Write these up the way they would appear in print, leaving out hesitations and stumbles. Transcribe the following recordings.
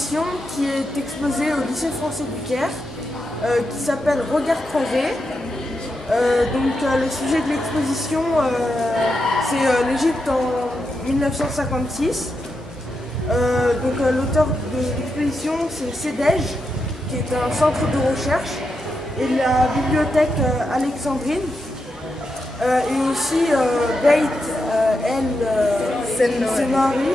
exposition qui est exposée au lycée français du Caire, qui s'appelle Regards croisés. Le sujet de l'exposition, c'est l'Égypte en 1956. L'auteur de l'exposition, c'est CEDEJ, qui est un centre de recherche, et la bibliothèque Alexandrine, et aussi Beit El Senari.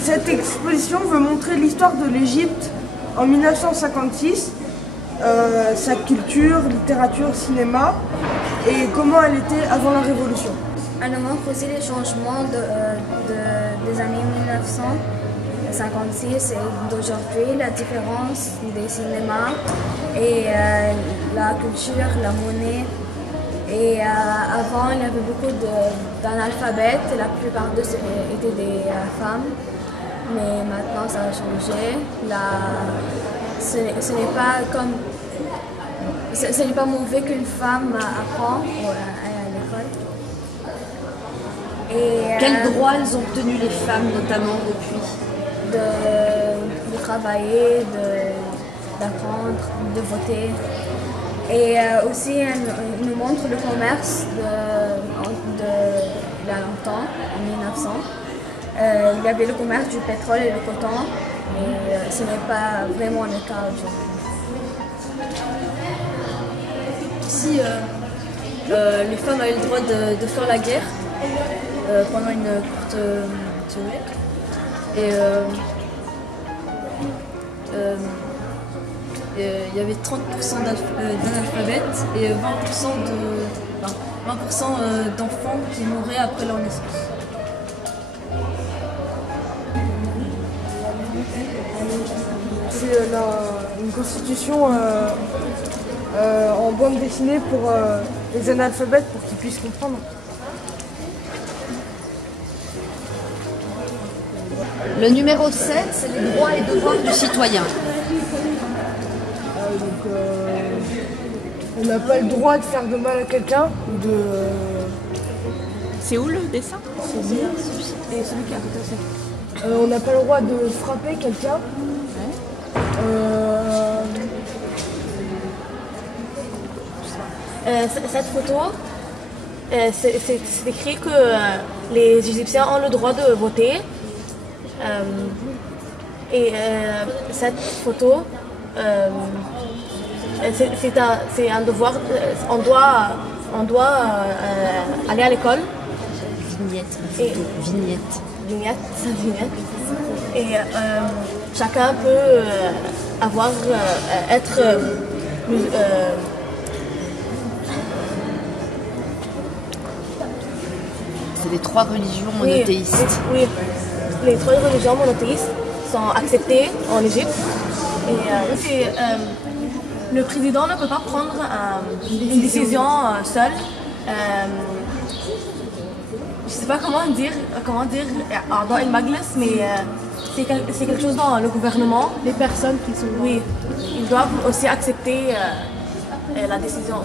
Cette exposition veut montrer l'histoire de l'Égypte en 1956, sa culture, littérature, cinéma, et comment elle était avant la Révolution. Elle montre aussi les changements des années 1956 et d'aujourd'hui, la différence des cinémas et la culture, la monnaie. Et avant, il y avait beaucoup d'analphabètes, la plupart d'eux étaient des femmes, mais maintenant ça a changé. Ce n'est pas mauvais qu'une femme apprend à l'école. Quels droits elles ont obtenus les femmes notamment depuis? De travailler, d'apprendre, de voter. Et aussi, elle nous montre le commerce il y a longtemps, en 1900. Il y avait le commerce du pétrole et du coton, mais ce n'est pas vraiment le cas aujourd'hui. Ici, les femmes avaient le droit de faire la guerre pendant une courte durée. Et il y avait 30% d'analphabètes et 20% d'enfants qui mouraient après leur naissance. C'est une constitution en bande dessinée pour les analphabètes pour qu'ils puissent comprendre. Le numéro 7, c'est les droits et devoirs du citoyen. On n'a pas le droit de faire de mal à quelqu'un ou de... C'est où le dessin? Et celui qui est à côté aussi. On n'a pas le droit de frapper quelqu'un. Cette photo, c'est écrit que les Égyptiens ont le droit de voter. Cette photo, c'est un devoir. On doit aller à l'école. Vignette. Et chacun peut être c'est les 3 religions monothéistes. Oui, les 3 religions monothéistes sont acceptées en Égypte. Et le président ne peut pas prendre une décision seul. Je ne sais pas comment dire dans El Majlis, mais c'est quelque chose dans le gouvernement. Les personnes qui sont... Oui, ils doivent aussi accepter la décision.